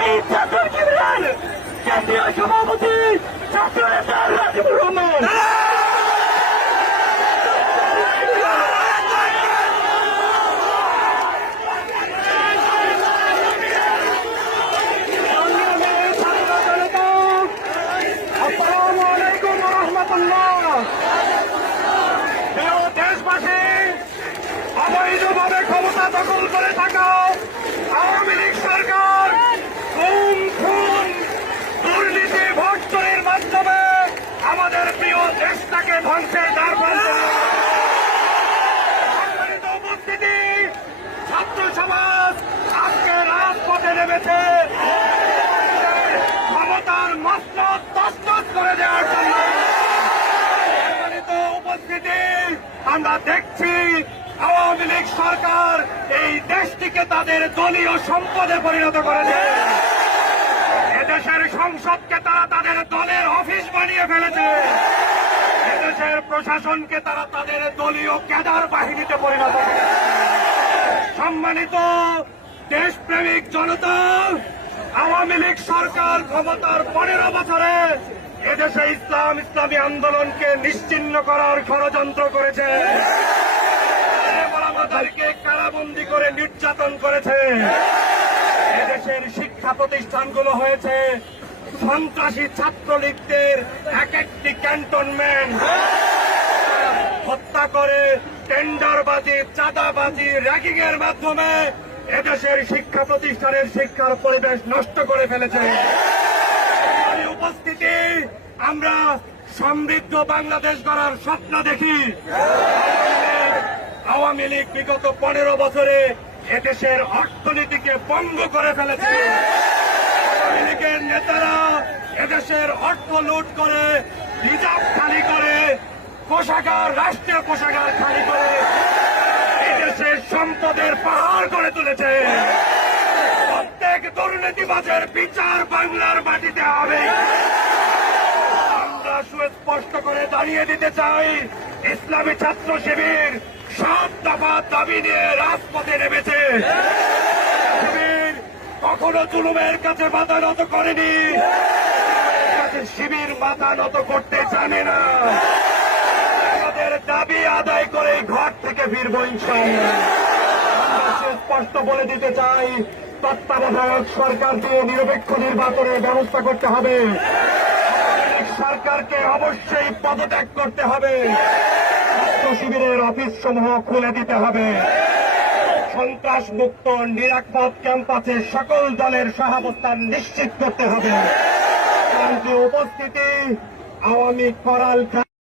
আমির চাদর কিবরান জাতীয় সভাপতি ছাত্র নেতা রাজিবুর রহমান অবৈধভাবে ক্ষমতা দখল করে থাকা আওয়ামী লীগ সরকার ছাত্র সমাজ আজকে রাজপথে নেমেছে। ক্ষমতার মসনদ তসনদ করে দেওয়ার জন্য। উপস্থিতি, আমরা দেখছি আওয়ামী লীগ সরকার এই দেশটিকে তাদের দলীয় সম্পদে পরিণত করেছে। এদেশের সংসদকে তারা তাদের দলের অফিস বানিয়ে ফেলেছে। প্রশাসনকে তারা তাদের দলীয় ক্যাডার বাহিনীতে পরিণত সম্মানিত দেশপ্রেমিক জনতা, আওয়ামী লীগ সরকার ক্ষমতার পনেরো বছরে এদেশে ইসলাম, ইসলামী আন্দোলনকে নিশ্চিন্ন করার ষড়যন্ত্র করেছে। কারাবন্দি করে নির্যাতন করেছে। এদেশের শিক্ষা প্রতিষ্ঠানগুলো হয়েছে সন্ত্রাসী ছাত্রলীগদের এক একটি ক্যান্টনমেন্ট। করে টেন্ডারবাজি, চাঁদাবাজি র্যাগিং এর মাধ্যমে এদেশের শিক্ষা প্রতিষ্ঠানের শিক্ষার পরিবেশ নষ্ট করে ফেলেছে। উপস্থিতি, আমরা সমৃদ্ধ বাংলাদেশ গড়ার স্বপ্ন দেখি। আওয়ামী লীগ বিগত পনেরো বছরে এদেশের অর্থনীতিকে বঙ্গ করে ফেলেছে। আওয়ামী লীগের নেতারা এদেশের অর্থ লুট করে রিজার্ভ খালি করে কোষাগার, রাষ্ট্রীয় কোষাগার খালি করে এদেশের সম্পদের পাহাড় করে তুলেছে। প্রত্যেক দুর্নীতিবাজের বিচার বাংলার মাটিতে হবে। আমরা সুস্পষ্ট করে দাঁড়িয়ে দিতে চাই, ইসলামী ছাত্র শিবির সব দফা দাবি নিয়ে রাজপথে নেমেছে। কখনো জুলুমের কাছে মাথা নত করেনি। শিবির মাথা নত করতে জানে না। থেকে ফিরব আমরা বলে দিতে চাই, তত্ত্বাবধায়ক সরকার দিয়ে নিরপেক্ষ নির্বাচনের ব্যবস্থা করতে হবে। সরকারকে অবশ্যই পদত্যাগ করতে হবে। শিবিরের অফিস সমূহ খুলে দিতে হবে। সন্ত্রাস মুক্ত নিরাপদ ক্যাম্পাসে সকল দলের সহাবস্থান নিশ্চিত করতে হবে। উপস্থিতি, আওয়ামী করাল